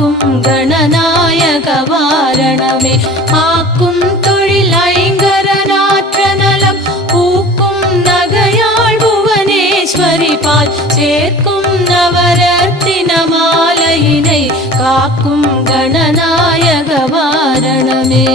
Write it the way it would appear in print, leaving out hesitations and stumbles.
காக்கும் கணநாயக வாரணமே. ஆக்கும் தொழில் ஐங்கரநாற்ற நலம் பூக்கும் நகையாள் புவனேஸ்வரி பால் சேர்க்கும் நவரத்தின மாலையினை காக்கும் கணநாயக வாரணமே.